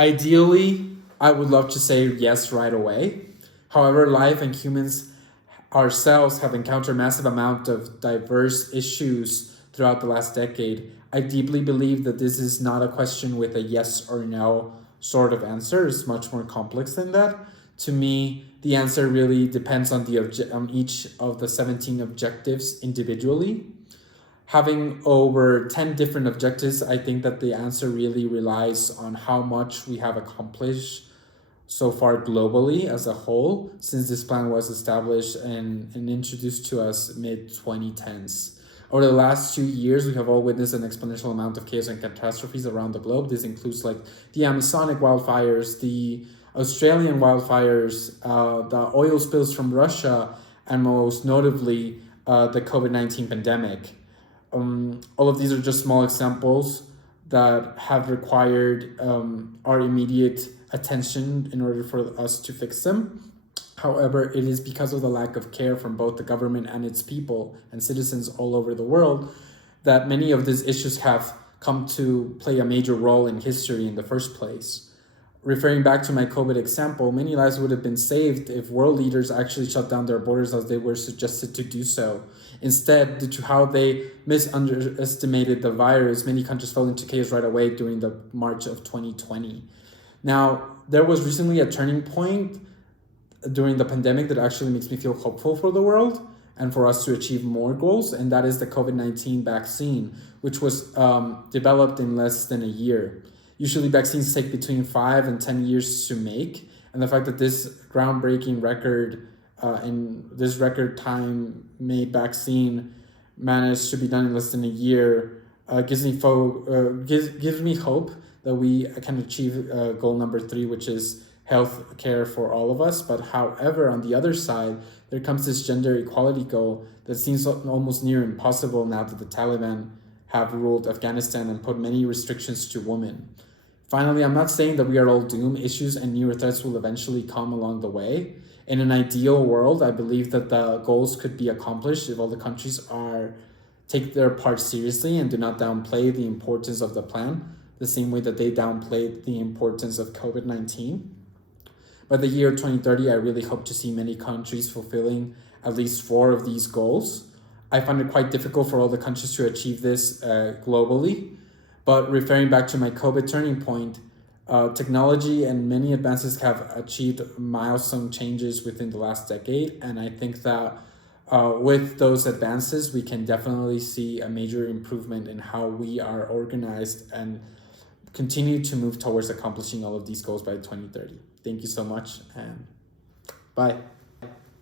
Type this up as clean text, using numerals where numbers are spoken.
Ideally, I would love to say yes right away. However, life and humans ourselves have encountered massive amount of diverse issues throughout the last decade. I deeply believe that this is not a question with a yes or no sort of answer. It's much more complex than that. To me, the answer really depends on on each of the 17 objectives individually. Having over 10 different objectives, I think that the answer really relies on how much we have accomplished so far globally as a whole since this plan was established and introduced to us mid-2010s. Over the last 2 years, we have all witnessed an exponential amount of chaos and catastrophes around the globe. This includes like the Amazonic wildfires, the Australian wildfires, the oil spills from Russia, and most notably, the COVID-19 pandemic. All of these are just small examples that have required our immediate attention in order for us to fix them. However, it is because of the lack of care from both the government and its people and citizens all over the world that many of these issues have come to play a major role in history in the first place. Referring back to my COVID example, many lives would have been saved if world leaders actually shut down their borders as they were suggested to do so. Instead, due to how they underestimated the virus, many countries fell into chaos right away during the March of 2020. Now, there was recently a turning point during the pandemic that actually makes me feel hopeful for the world and for us to achieve more goals, and that is the COVID-19 vaccine, which was developed in less than a year. Usually vaccines take between 5 and 10 years to make, and the fact that this groundbreaking record in this record time made vaccine managed to be done in less than a year gives me hope that we can achieve goal number 3, which is health care for all of us. But however, on the other side, there comes this gender equality goal that seems almost near impossible now that the Taliban have ruled Afghanistan and put many restrictions to women. Finally, I'm not saying that we are all doomed. Issues and newer threats will eventually come along the way. In an ideal world, I believe that the goals could be accomplished if all the countries take their part seriously and do not downplay the importance of the plan, the same way that they downplayed the importance of COVID-19. By the year 2030, I really hope to see many countries fulfilling at least 4 of these goals. I find it quite difficult for all the countries to achieve this globally. But referring back to my COVID turning point, technology and many advances have achieved milestone changes within the last decade. And I think that with those advances, we can definitely see a major improvement in how we are organized and continue to move towards accomplishing all of these goals by 2030. Thank you so much, and bye.